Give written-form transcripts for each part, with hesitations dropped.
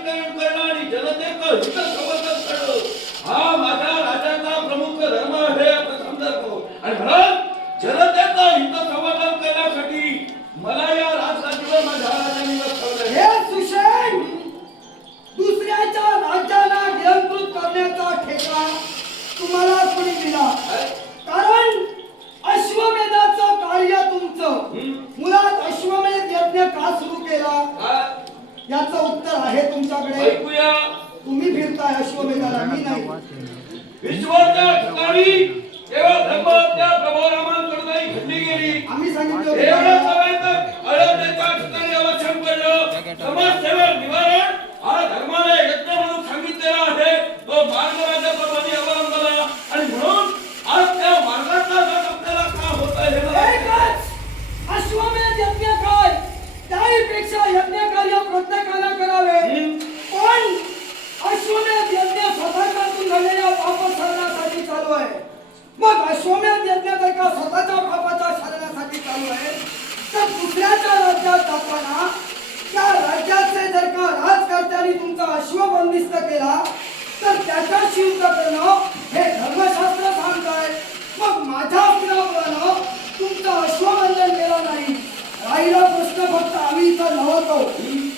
सबलीकरण करणं आणि जनतेचं हित संवर्धन करणं हा माझ्या राज्याचा प्रमुख धर्म आहे असं समजतो. आणि म्हणून जनतेचं हित संवर्धन करण्यासाठी मला या राजगादीवर माझ्या राजांनी बसवलं. हे सुषेण, दुसऱ्याच्या राज्याला नियंत्रित करण्याचा ठेका तुम्हाला कोणी दिला? कारण अश्वमेधाचं कार्य तुमचं. मुळात अश्वमेध यज्ञ का सुरू केला याचं उत्तर आहे तुमच्याकडे. ऐकूया. तुम्ही फिरताय अश्वमेधाला, मी नाही. विश्वाच्या ठिकाणी तेव्हा धर्महत्या प्रभू रामांकडूनही घडली गेली. आम्ही सांगितलं एवढं होतं. सगळं तर अयोध्येच्या ठिकाणी अवश्यम पडलं. समाजसेवा निवारण हा धर्माला यज्ञ म्हणून सांगितलेला आहे. तो मार्ग राज्याप्रमाणे अवलंबला आणि म्हणून आज त्या मार्गाचा जर आपल्याला का होत आहे एकच अश्वमेध यज्ञ काय, त्याहीपेक्षा यज्ञ कार्य प्रत्येकाला करावे. पण अश्वमेध यज्ञ स्वतःच्यातून झालेल्या पापसरणासाठी चालू आहे. मग अश्वमेध यज्ञ जर का स्वतःच्या पापाच्या शरणासाठी चालू आहे, तर दुसऱ्याच्या राज्यात जाताना त्या राज्याचे जर का राजकर्त्यांनी तुमचा अश्व बंदिस्त केला तर त्याच्याशी युद्ध करणं हे धर्मशास्त्र सांगताय. मग माझ्या पुराणानं तुमचं अश्वबंधन केलं नाही. राहिला प्रश्न फक्त आम्ही इथं नव्हतो.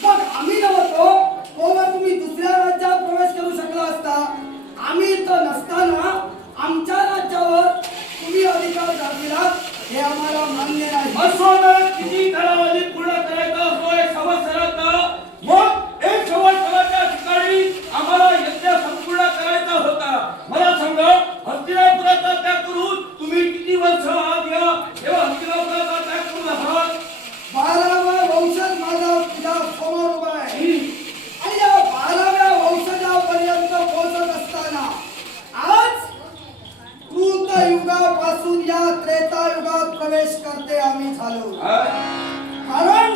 मग आम्ही नव्हतो तेव्हा तुम्ही दुसऱ्या राज्यात प्रवेश करू शकला असता. आम्ही इथं नसताना आमच्या राज्यावर तुम्ही अधिकार दाखविला हे आम्हाला मान्य नाही. अश्वमेध किती कालावधी पूर्ण करायचा असतो एक संवत्सराचा. मग एक संवत्सराच्या ठिकाणी आम्हाला यज्ञ संपूर्ण करायचा होता. मला सांगा हस्तिनापुराचा त्याग करून तुम्ही किती वर्ष आहात या तेव्हा हस्तिनापुराचा त्याग करून आहात? 12वा वंशज माझा तुझ्या समोर उभा आहे. आणि या 12व्या वंशजापर्यंत पोहोचत असताना आज कृतयुगापासून या त्रेतायुगात प्रवेश करते आम्ही झालो. कारण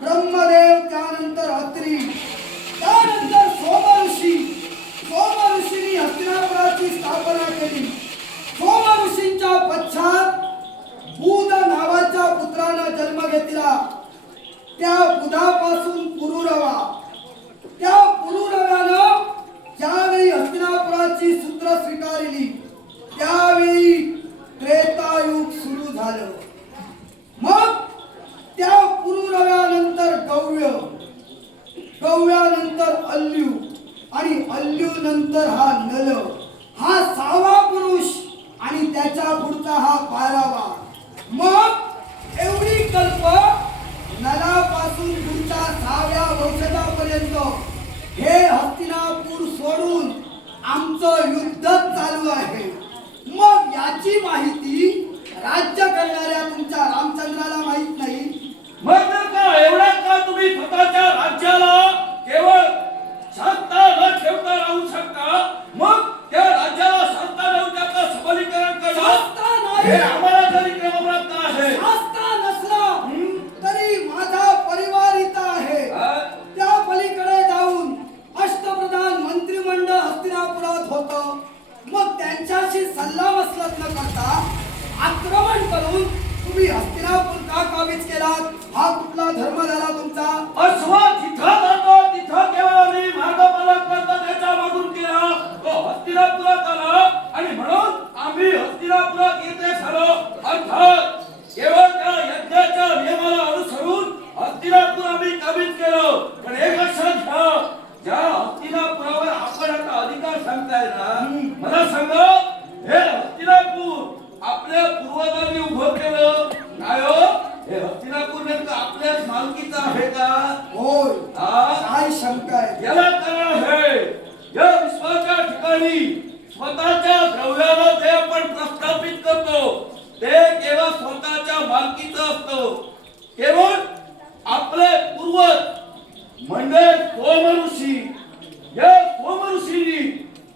ब्रह्मदेव, त्यानंतर अत्रि, त्यानंतर सोम ऋषींनी हस्तिनापुराची स्थापना केली. सोम ऋषींच्या पश्चात बुध नावाच्या पुत्रानं जन्म घेतला. त्या बुधापासून पुरुरवा, त्या पुरुरव्यानं ज्यावेळी हस्तिनापुराची सूत्र स्वीकारली त्यावेळी त्रेतायुग सुरू झालं. मग त्या पुरुरव्यानंतर गव्यानंतर अल्लू आणि अल्लू नंतर हा नल, हा 6वा पुरुष आणि त्याच्या पुढचा हा 12वा. मग एवढी कल्प नलापासून पुढच्या 6व्या वंशजापर्यंत हे हस्तिनापूर सोडून आमचं युद्धच चालू आहे. मग याची माहिती राज्य करणाऱ्या तुमच्या रामचंद्राला माहित नाही. मग का एवढा का तुम्ही स्वतःच्या राज्याला केवळ शांता न ठेवता राहू शकता? मग त्या राज्याला शांता राहू त्याचं सबलीकरण करणं हे आम्हाला तरी क्रमप्राप्त आहे. शास्त्र नसला तरी माझा परिवार इथं आहे. त्या पलीकडे जाऊन अष्टप्रधान मंत्रिमंडळ हस्तिनापुरात होतं. मग त्यांच्याशी सल्लामसलत न करता आक्रमण करून तुम्ही हस्तिनापूर का काबीज केलात? हा कुठला धर्म झाला तुमचा? अश्व जिथं जातो तिथं केवळ आम्ही मार्गपालन करतो त्याच्या मागून केला. तो हस्तिनापुरात आला आणि म्हणून आम्ही हस्तिनापुरात येथे झालो. अर्थात केवळ त्या यज्ञाच्या नियमाला अनुसरून हस्तिनापूर आम्ही काबीज केलं. पण एक लक्षात घ्या, ज्या हस्तिनापुरावर आपण आता अधिकार सांगताय ना, मला सांगा हे हस्तिनापूर आपल्या पूर्वजांनी उभं केलं काय हो? हे हस्तिनापूर नेमकं आपल्याच मालकीचं आहे का? होय. काय शंका आहे? याला कारण आहे या विश्वाच्या ठिकाणी स्वतःच्या द्रव्याला जे आपण प्रस्थापित करतो ते केवळ स्वतःच्या मालकीचं असतं. केवळ आपले पूर्वज म्हणजे सोम ऋषी, या सोम ऋषींनी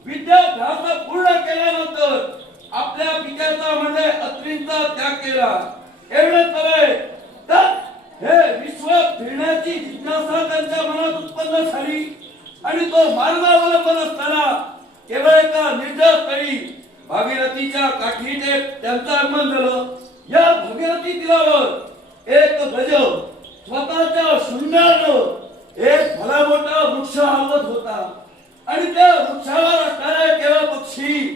विद्याभ्यास पूर्ण केल्यानंतर आपल्या पित्याचा म्हणजे अत्रींचा त्याग केला. एवढंच नव्हे तर हे विश्व फिरण्याची जिज्ञासा त्यांच्या मनात उत्पन्न झाली आणि तो मार्ग अवलंबन असताना केवळ एका निर्जळ स्थळी भागीरथीच्या काठी त्यांचं आगमन झालं. या भागीरथी तीरावर एक गज स्वतःच्या शून्यानं एक भला मोठा वृक्ष हलवत होता आणि त्या वृक्षावर असणारे केवळ पक्षी,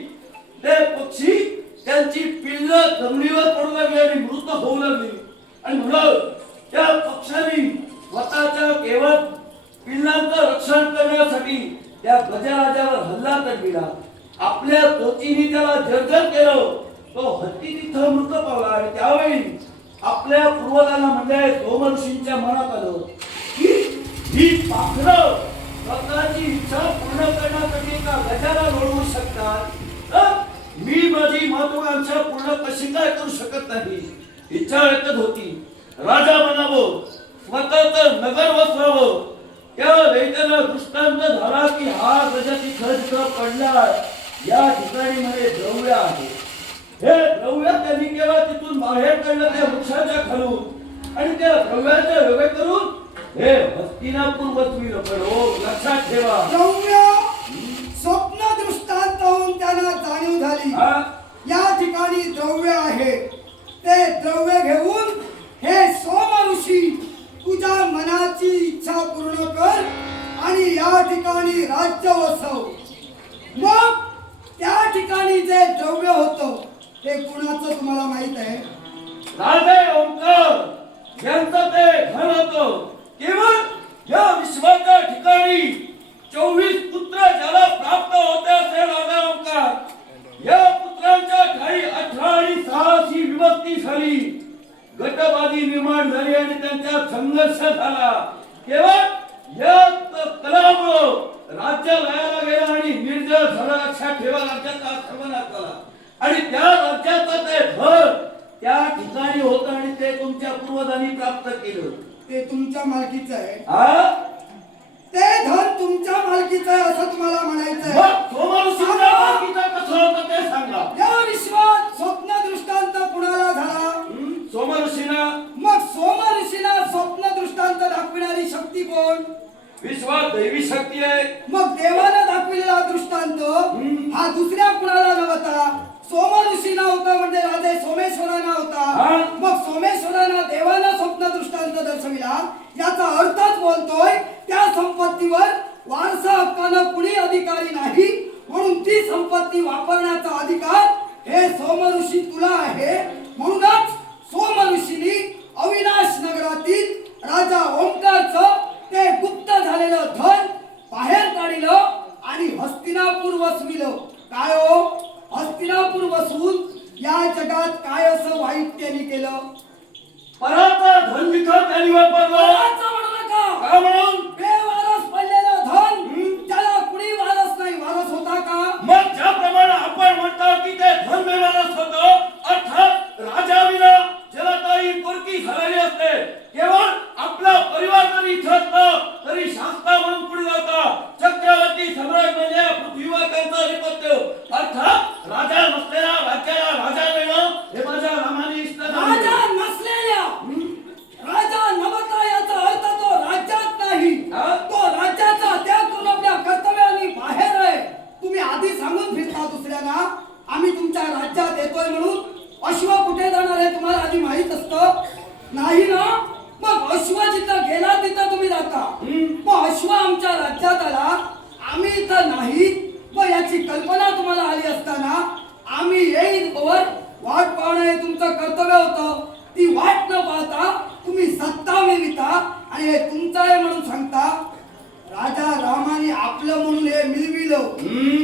ते पक्षी त्यांची पिल्ल जमिनीवर पडू लागली आणि मृत होऊ लागली. आणि म्हणून त्या पक्ष्यांनी स्वतःच्या केवळ पिल्लांचं रक्षण करण्यासाठी त्या गजराजावर हल्ला चढविला. आपल्या तोचीने त्याला जर्जर केलं. तो हत्ती तिथं मृत पावला. आणि त्यावेळी आपल्या पूर्वजांना म्हणजे सोम ऋषींच्या मनात आलं की ही पाखरं स्वतःची इच्छा पूर्ण करण्यासाठी एका गजाला लोळवू शकतात, तर मी माझी महत्वाकांक्षा पूर्ण कशी काय करू शकत नाही. इच्छा व्यक्त होती, राजा बनावं, स्वतःच नगर वसवावं. त्या वेळेला दृष्टांत झाला की हा गजा तिथं पडला, या ठिकाणी मध्ये द्रव्य आहे. हे द्रव्य त्यांनी केव्हा तिथून बाहेर काढलं त्या वृक्षाच्या खालून आणि त्या द्रव्याचे वेगळे करून हे हस्तिनापूर वसविलं. पण हो, लक्षात ठेवा, द्रव्य स्वप्न दृष्टांताहून त्यांना जाणीव झाली या ठिकाणी द्रव्य आहे. ते द्रव्य घेऊन हे सोम ऋषी तुझ्या मनाची इच्छा पूर्ण कर आणि या ठिकाणी राज्य वसव. मग त्या ठिकाणी जे द्रव्य होतं ते कुणाचं तुम्हाला माहित आहे? राजे ओंकार यांचं ते धन होतं. केवळ या विश्वाच्या ठिकाणी 24 पुत्र ज्याला प्राप्त होते असे राजा ओंकार. या पुत्रांच्या ठाई 18 आणि 6 ची विभक्ती झाली, गटबाजी निर्माण झाली आणि त्यांच्यात संघर्ष झाला. केवळ या कलामुळं राज्य लयाला गेलं आणि निर्जळ झालं. लक्षात ठेवा, राज्याचा सर्वनाश झाला आणि त्या राज्याचं ते घर त्या ठिकाणी होतं आणि ते तुमच्या पूर्वजांनी प्राप्त केलं. ते तुमच्या मालकीचं आहे. हा, ते धन तुमच्या मालकीचं आहे असं तुम्हाला म्हणायचं आहे. मग सोमऋषींच्या मालकीचं कसं होतं ते सांगा. या विश्वात स्वप्न दृष्टांत कुणाला झाला? सोमऋषींना. मग सोम ऋषीला स्वप्न दृष्टांत दाखविणारी शक्ती कोण? विश्वात दैवी शक्ती आहे. मग देवानं दाखविलेला दृष्टांत हा दुसऱ्या कुणाला नव्हता, सोम ऋषीना होता, म्हणजे राजे सोमेश्वरांना होता. मग सोमेश्वरांना देवानं स्वप्न दृष्टांत दर्शविला. याचा अर्थच बोलतोय त्या संपत्तीवर वारसा हक्कानं कुणी अधिकारी नाही, म्हणून ती संपत्ती वापरण्याचा अधिकार हे सोम ऋषी तुला आहे. म्हणूनच सोम ऋषींनी अविनाश नगरातील राजा ओंकारचं ते गुप्त झालेलं धन बाहेर काढलं आणि हस्तिनापूर वसविलं. काय हो, हस्तिनापूर वसवून या जगात काय असं वाईट त्यांनी केलं? पराचं धन विकत त्यांनी वापरलं. पराचं म्हणू नका. का म्हणून? बेवारस पडलेलं धन ज्याला कुणी वारस नाही, वारस होता का? मग ज्याप्रमाणे आपण म्हणतो की ते धन बेवारस होतं, अर्थात राजाविना ज्याला काही पोरकी झालेली असते, केवळ आपला परिवार जरी इथं असलं तरी शास्ता म्हणून पुढे जाता. चक्रवर्ती सम्राट म्हणजे पृथ्वीवर त्यांचं अधिपत्य. अर्थात राजा नसलेल्या राज्याला राजा देणं हे माझ्या रामाने इष्ट नाही. राजा नसलेल्या, राजा नव्हता याचा अर्थ तो राज्यात नाही, तो राज्याचा त्याग करून आपल्या कर्तव्याने बाहेर आहे. तुम्ही आधी सांगून फिरता दुसऱ्यांना आम्ही तुमच्या राज्यात येतोय म्हणून. अश्व कुठे जाणार आहे तुम्हाला आधी माहित असतं नाही ना? मग अश्व जिथं गेला तिथं तुम्ही जाता. मग अश्व आमच्या राज्यात आला, आम्ही इथं नाही. मग याची कल्पना तुम्हाला आली असताना आम्ही येईल वर वाट पाहणं हे तुमचं कर्तव्य होतं. ती वाट न पाहता तुम्ही सत्ता मिळविता आणि हे तुमचं आहे म्हणून सांगता. राजा रामाने आपलं म्हणून हे मिळविलं,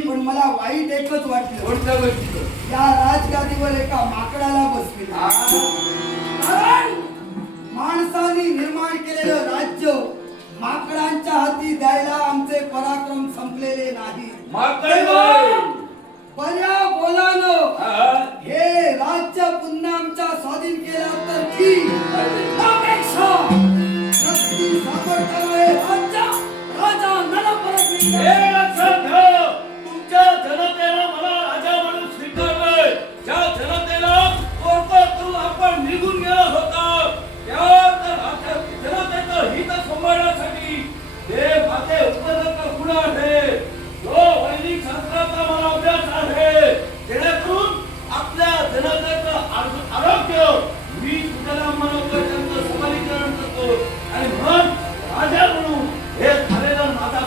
पण मला वाईट एकच वाटलं. कोणत्या गोष्टीचं? या राजगादीवर एका माकडाला बसविलं. कारण माणसाने निर्माण केलेलं राज्य माकडांच्या हाती द्यायला आमचे पराक्रम संपलेले नाही. बऱ्या बोलानं हे राज्य पुन्हा आमच्या स्वाधीन केलं तर ठीक, त्यापेक्षा शक्ती सामर्थ्यानं हे राज्य राजा मला परत मिळेल. हे लक्षात घ्या, तुमच्या जनतेनं मला राजा म्हणून स्वीकारलंय. ज्या जनतेला कोर्ट करून आपण निघून गेलो होतो, त्या जनतेचं हित सांभाळण्यासाठी हे माझे उपलब्ध गुण आहे. जो वैदिक शास्त्राचा मला अभ्यास आहे, जेणेकरून आपल्या जनतेचं आरोग्य मी तुझ्याला मनोबल त्यांचं सबलीकरण करतो आणि म्हणून राजा म्हणून हे झालेलं माझा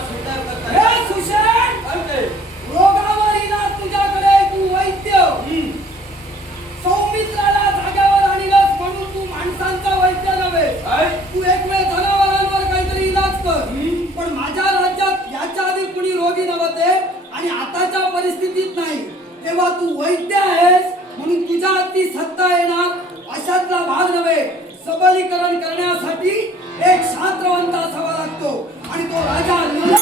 परिस्थितीत नाही तेव्हा तू वैद्य आहेस म्हणून तुझ्या हाती सत्ता येणार अशातला भाग नव्हे. सबलीकरण करण्यासाठी एक शास्त्रवंत असावा लागतो आणि तो राजा नला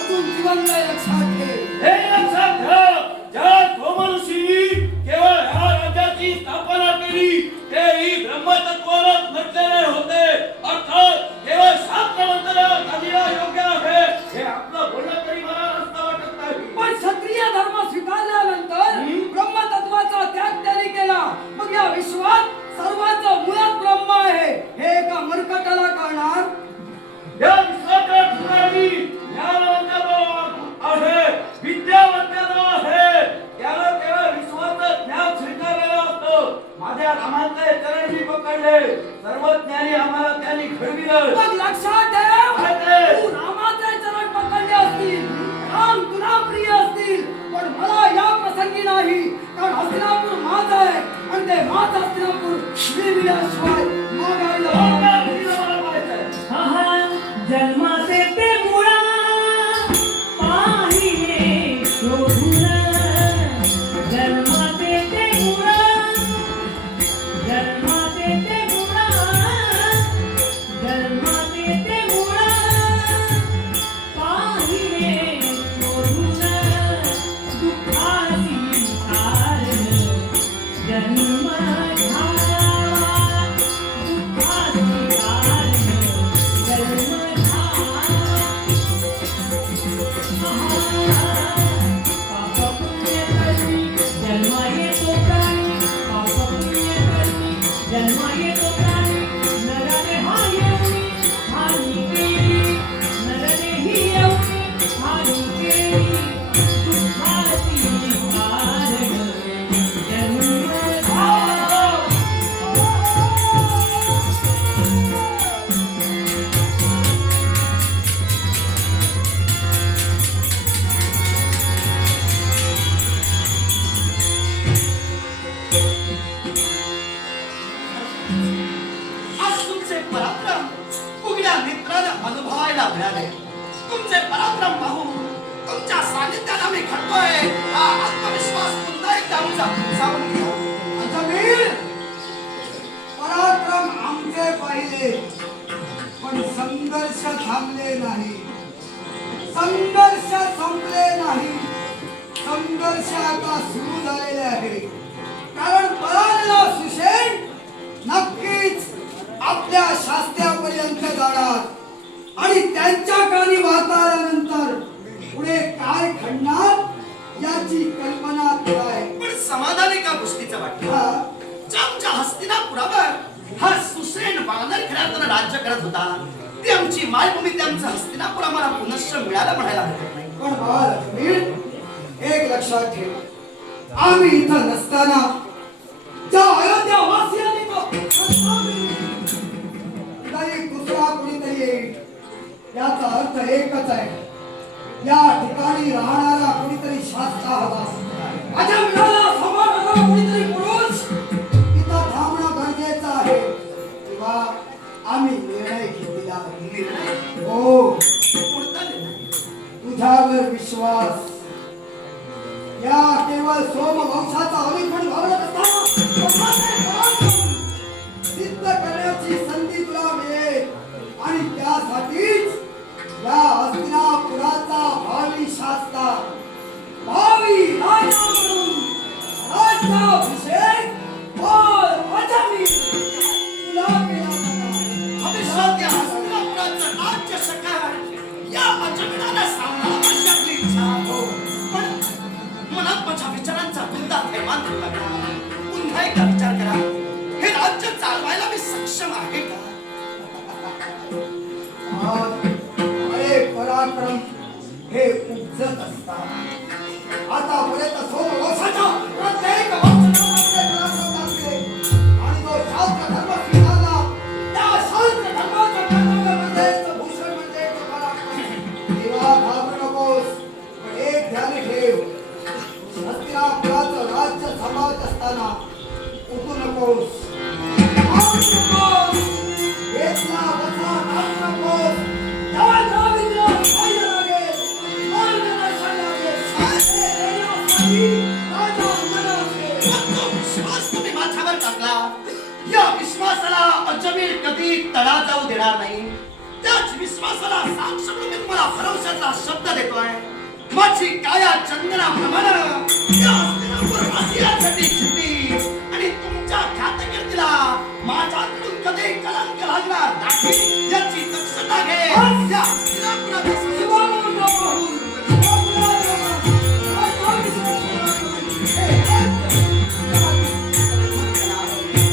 अजून जिवंत आहे, लक्षात ठेव. हे लक्षात घ्या, ज्या सोमऋषींनी केवळ ह्या राज्याची स्थापना केली तेही ब्रह्मतत्वालाच म्हटलेले होते. अर्थात केवळ शास्त्रवंताला झालेला योग्य आहे हे आपलं बोलणं तरी मला रस्ता वाटत नाही. पण क्षत्रिय धर्म स्वीकारल्यानंतर ब्रह्मतत्वाचा त्याग त्याने केला. मग या विश्वात सर्वांचं मुळात ब्रह्म आहे हे एका मरकटाला कळणार. या विश्वाच्या ठिकाणी ज्ञानवंताचा आहे, विद्यावंताचा आहे. त्याला केवळ विश्वाचं ज्ञान स्वीकारलेलं असतं. माझ्या रामाचे चरण मी पकडले, सर्वज्ञानी आम्हाला त्यांनी घडविलं. मग लक्षात ठेव, काय ते? तू रामाचे चरण पकडले असतील, राम तुला प्रिय असतील, पण मला या प्रसंगी नाही. कारण हस्तिनापूर माझं आहे आणि ते माझं हस्तिनापूर मी मिळाशिवाय मागायला मला पाहायचंय. जन्माचे ते मुळा पाहिले शोधून, जन्माचे ते मुळा, जन्माचे ते मुळा, जन्माचे ते मुळा पाहिले शोधून, दुःखाची कारण जन्म झाला, दुःखाची कारण जन्म आज तुमचे पराक्रम उघड्या नेत्राने अनुभवायला मिळाले. तुमचे पराक्रम पाहून तुमच्या सानिध्यात आम्ही घडतोय हा आत्मविश्वास पुन्हा एकदा आमचा उंचावून घ्या. अजमीर, पराक्रम आमचे पाहिले पण संघर्ष थांबले नाही, संघर्ष संपले नाही. संघर्ष आता सुरू झालेले आहे. कारण परांना सुषेण नक्कीच आपल्या शास्त्यापर्यंत जाणार आणि त्यांच्या कानी वाहता आल्यानंतर पुढे काय घडणार याची कल्पना काय. पण समाधानी का गोष्टीचं वाटतं? आमच्या हस्तिनापुरावर हा सुसेन वानर खऱ्यातनं राज्य करत होता. ती आमची मायभूमी, ते आमचं हस्तिनापूर आम्हाला पुनश्च मिळालं म्हणायला हरकत नाही. पण बाळ एक लक्षात ठेव, आम्ही इथं नसताना ज्या अयोध्या वासियांनी तो एक दुसरा कोणीतरी येईल. याचा अर्थ एकच आहे, या ठिकाणी राहणारा कोणीतरी शास्त्र हवा. माझ्या मुलाला सांभाळणारा कोणीतरी पुरुष इथं थांबणं गरजेचं आहे. किंवा आम्ही निर्णय घेतलेला निर्णय हो. कोणता निर्णय? तुझ्यावर विश्वास, या केवळ सोमवंशाचा अलिखण घालत असताना सिद्ध करण्याची संधी तुला मिळेल आणि त्यासाठीच या हस्तिनापुराचा भावी शास्ता, भावी राजा म्हणून राज्याभिषेक अजमीर तुला केला जाणार. भविष्यात या हस्तिनापुराचं राज्य सकार या अजमिराला सांभाळावं अशी आपली इच्छा. पण मनात माझ्या विचारांचा गुंता थैमान करू लागला. पुन्हा एकदा विचार करा, हे राज्य चालवायला मी सक्षम आहे का? अरे पराक्रम हे उपजत असतात. आतापर्यंत सोमवंशाच्या प्रत्येक वंशजाला आपले पराक्रम दाखले आणि जो शास्त्र धर्म स्वीकारला त्या शास्त्र धर्माच्या कर्तव्यामध्ये भूषण म्हणजे पराक्रम. तेव्हा घाबरू नकोस, पण एक ध्यान ठेव, हस्तिनापुराचं राज्य सांभाळत असताना उठू नकोस, थांबू नकोस, घेतला बसा थांबू नकोस. तेव्हा द्रविड खायला लागेल, मार्गदर्शन लागेल, शास्त्रे देण्यास जमीन कधी तडा जाऊ देणार नाही. त्याच विश्वासाला साक्ष म्हणून मी तुम्हाला भरवशाचा शब्द देतोय. माझी काया चंदनाप्रमाणे या हस्तिनापुर वासियांसाठी चिंती आणि तुमच्या ख्यातकीर्तीला माझ्याकडून कधी कलंक लागणार नाही याची दक्षता घे. या हस्तिनापुराचा